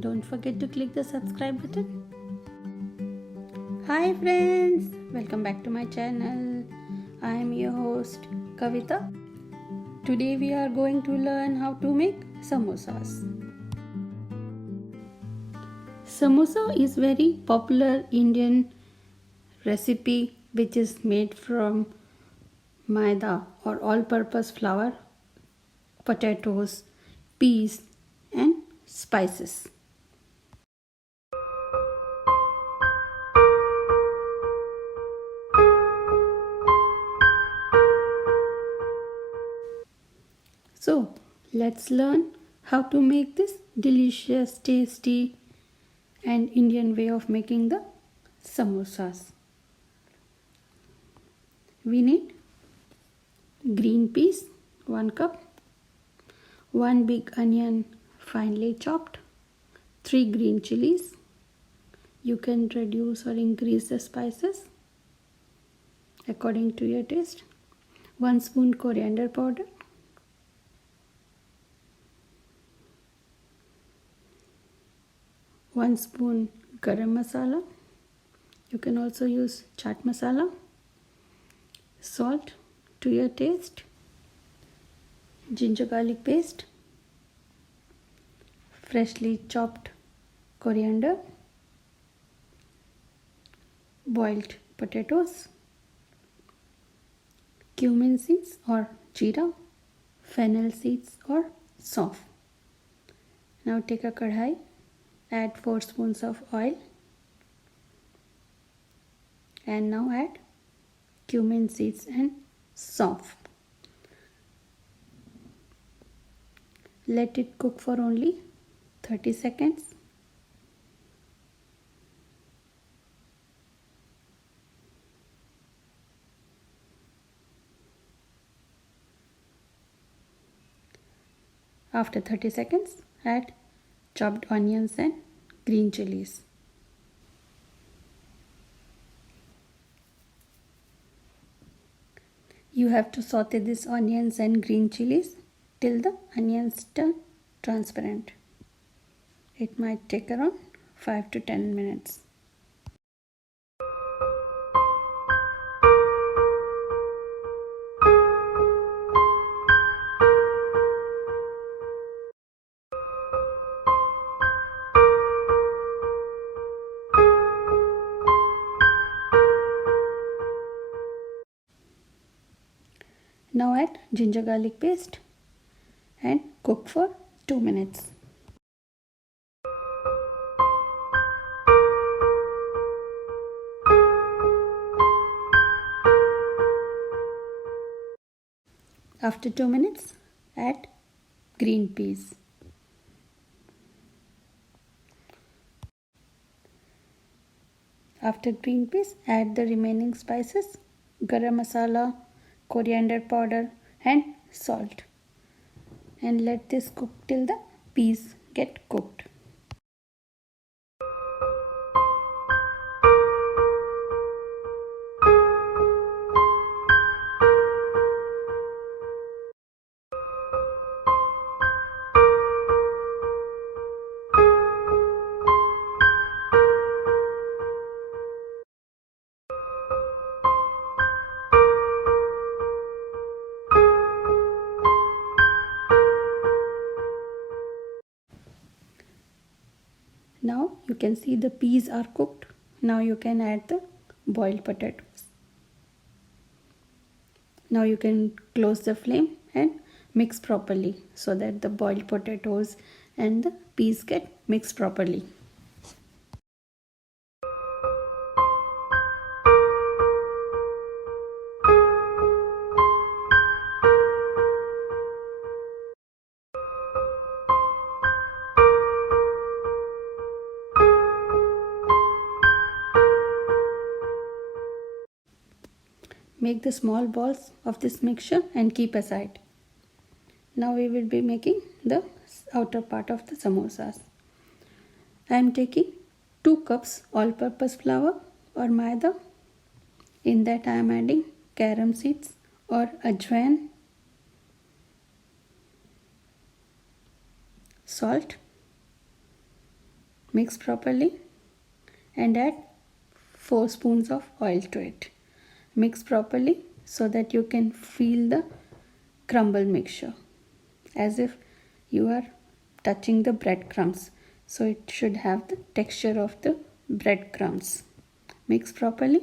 don't forget to click the subscribe button. Hi friends, welcome back to my channel. I am your host Kavita. Today we are going to learn how to make samosas. Samosa is very popular Indian recipe which is made from maida or all-purpose flour, potatoes, peas and spices. So let's learn how to make this delicious, tasty and Indian way of making the samosas. We need green peas 1 cup, 1 big onion finely chopped, 3 green chilies. You can reduce or increase the spices according to your taste. 1 spoon coriander powder, 1 spoon garam masala. You can also use chaat masala. Salt to your taste. Ginger garlic paste. Freshly chopped coriander. Boiled potatoes. Cumin seeds or jeera. Fennel seeds or saunf. Now take a kadhai. Add 4 spoons of oil. And now add cumin seeds and saunf. Let it cook for only 30 seconds. After 30 seconds, add chopped onions and green chilies. You have to saute these onions and green chilies till the onions turn transparent. It might take around 5 to 10 minutes. Now add ginger garlic paste and cook for 2 minutes. After 2 minutes, add green peas. After green peas, add the remaining spices, garam masala, coriander powder and salt. And let this cook till the peas get cooked. Now you can see the peas are cooked. Now you can add the boiled potatoes. Now you can close the flame and mix properly so that the boiled potatoes and the peas get mixed properly. Make the small balls of this mixture and keep aside. Now we will be making the outer part of the samosas. I am taking 2 cups all-purpose flour or maida. In that I am adding carom seeds or ajwain, salt, Mix properly and add 4 spoons of oil to it. Mix properly so that you can feel the crumble mixture as if you are touching the breadcrumbs. So it should have the texture of the breadcrumbs. Mix properly.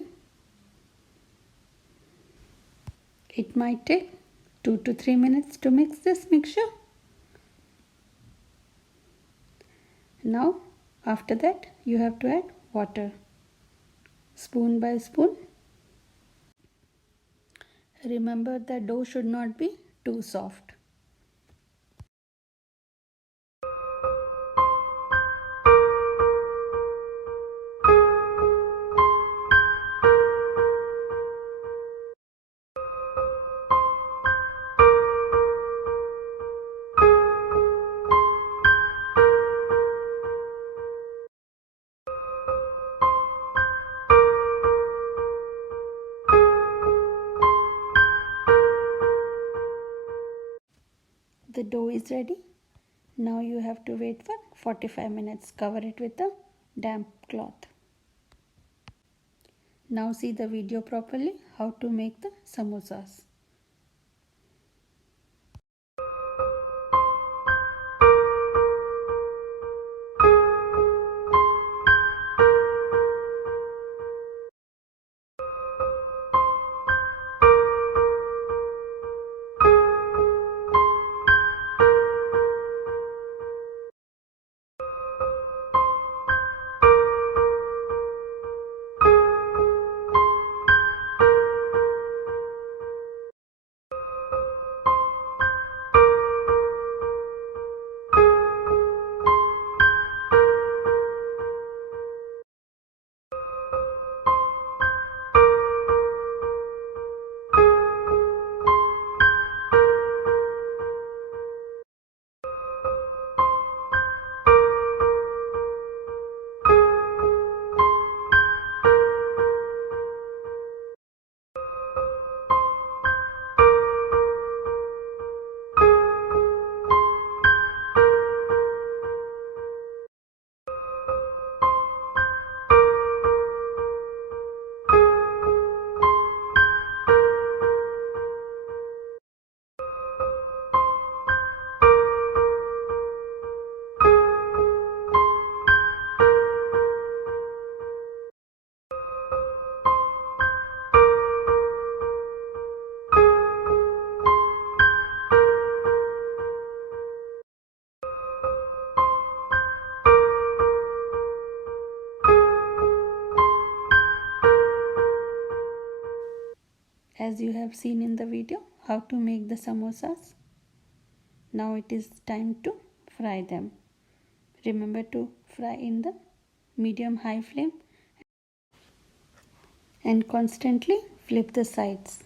It might take 2 to 3 minutes to mix this mixture. Now after that you have to add water, spoon by spoon. Remember the dough should not be too soft. The dough is ready. Now you have to wait for 45 minutes. Cover it with a damp cloth. Now see the video properly how to make the samosas. As you have seen in the video how to make the samosas. Now it is time to fry them. Remember to fry in the medium high flame and constantly flip the sides.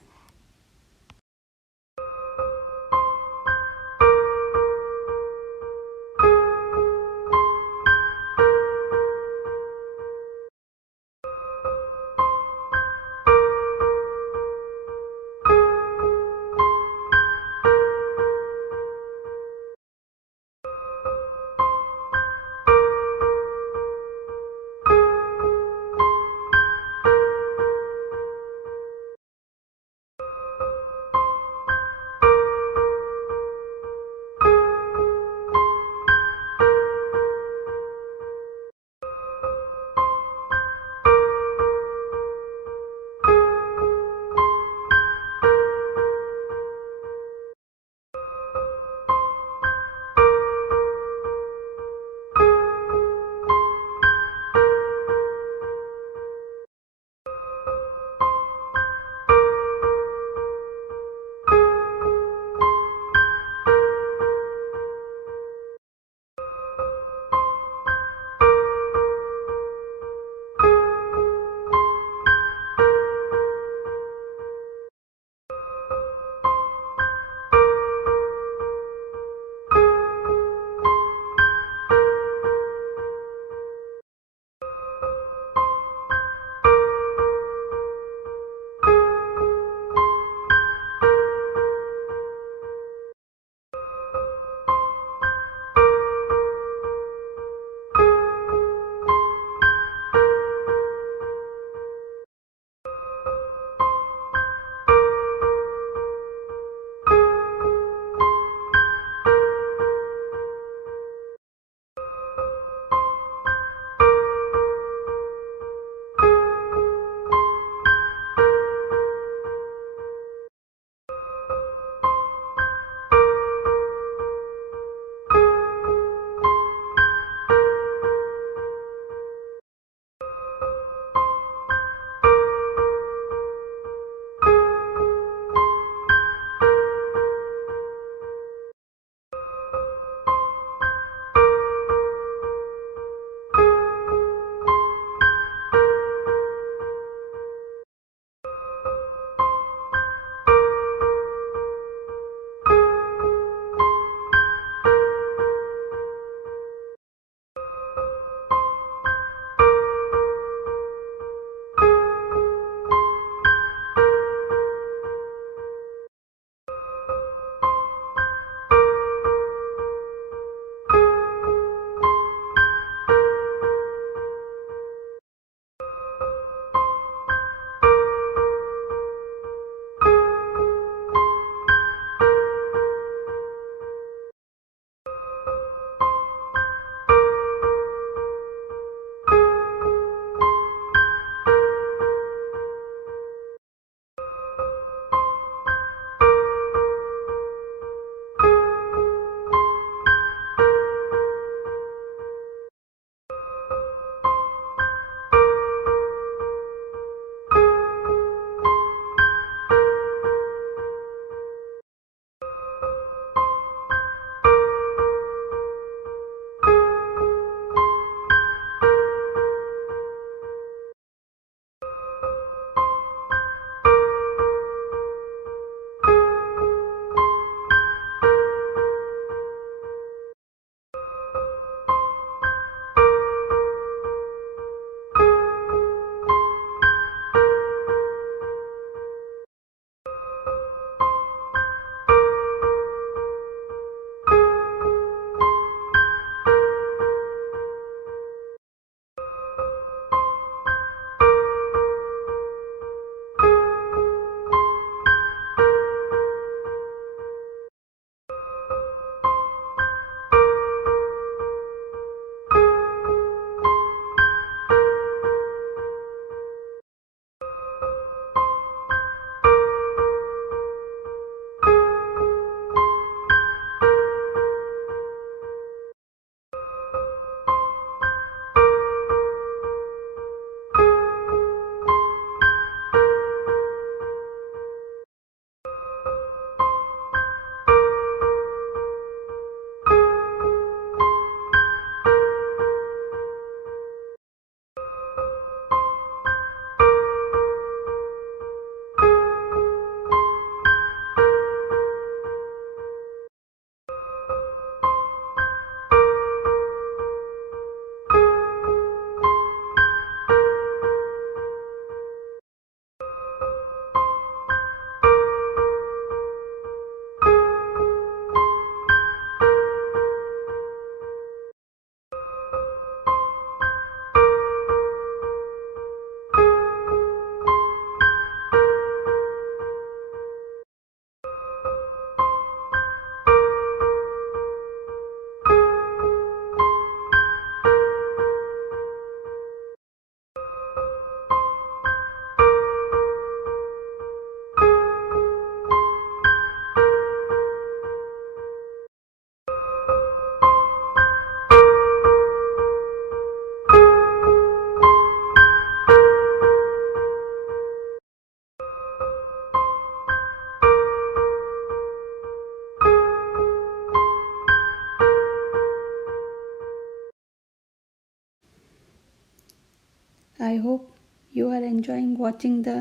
I hope you are enjoying watching the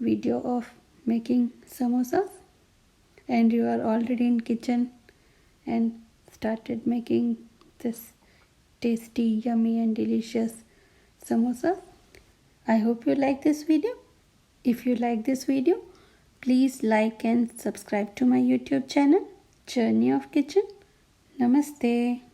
video of making samosas and you are already in kitchen and started making this tasty, yummy and delicious samosas. I hope you like this video. If you like this video, please like and subscribe to my YouTube channel, Journey of Kitchen. Namaste.